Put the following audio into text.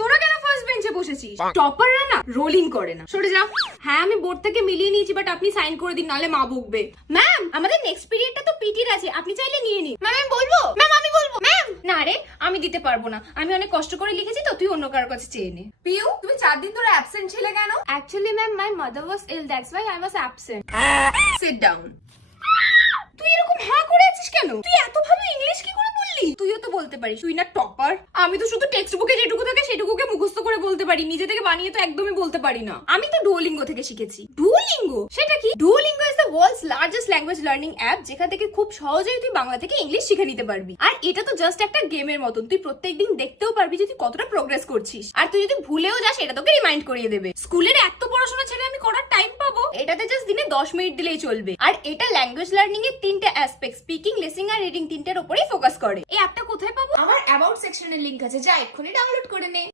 তোরা কেন ফার্স্ট বেঞ্চে বসেছিস? টপাররা না রোলিং করে না, সরে যা। হ্যাঁ আমি বোর্ড থেকে মিলিয়ে নিয়েছি, বাট আপনি সাইন করে দিন, নালে মা বকবে। ম্যাম আমাদের নেক্সট পিরিয়ডটা তো পিটির আছে, আপনি চাইলে নিয়ে নিন। ম্যাম আমি বলবো, ম্যাম আমি বলবো। ম্যাম না রে, আমি দিতে পারবো না, আমি অনেক কষ্ট করে লিখেছি তো, তুই অন্য কারোর কাছে চেয়ে নে। পিউ, তুমি 4 দিন ধরে অ্যাবসেন্ট ছিলে কেন? Actually ma'am my mother was ill, that's why I was absent. Sit down. তুই এরকম হ্যাঁ করে আছিস কেন? তুই এত ভালো ইংলিশ কি করে বললি? তুইও তো বলতে পারিস, তুই না টপার। আমি তো শুধু টেক্সট বুকে যেটুকু থাকে সেটুকুকে মুখস্থ করে বলতে পারি, নিজে থেকে বানিয়ে তো একদমই বলতে পারি না। আমি তো ডুওলিঙ্গো থেকে শিখেছি। ডুওলিঙ্গো সেটা কি? Duolingo is the world's largest language learning app, যেখান থেকে খুব সহজেই তুই বাংলা থেকে ইংলিশ শিখে নিতে পারবি। আর এটা তো জাস্ট একটা গেমের মতন, তুই প্রত্যেকদিন দেখতেও পারবি যে তুই কতটা প্রোগ্রেস করছিস। আর তুই যদি ভুলেও যাস এটা তোকে রিমাইন্ড করিয়ে দেবে। স্কুলের এত পড়াশোনা ছেড়ে আমি করার টাইম পাবো? এটাতে জাস্ট দিনে 10 মিনিট দিলেই চলবে। আর এটা ল্যাঙ্গুয়েজ লার্নিং এর 3টে aspect, speaking, listening are reading, 3টের উপরেই ফোকাস করে। এই অ্যাপটা কোথায় পাবো? আমার অ্যাবাউট সেকশনের লিংক আছে, যা এক্ষুনি ডাউনলোড করে নে।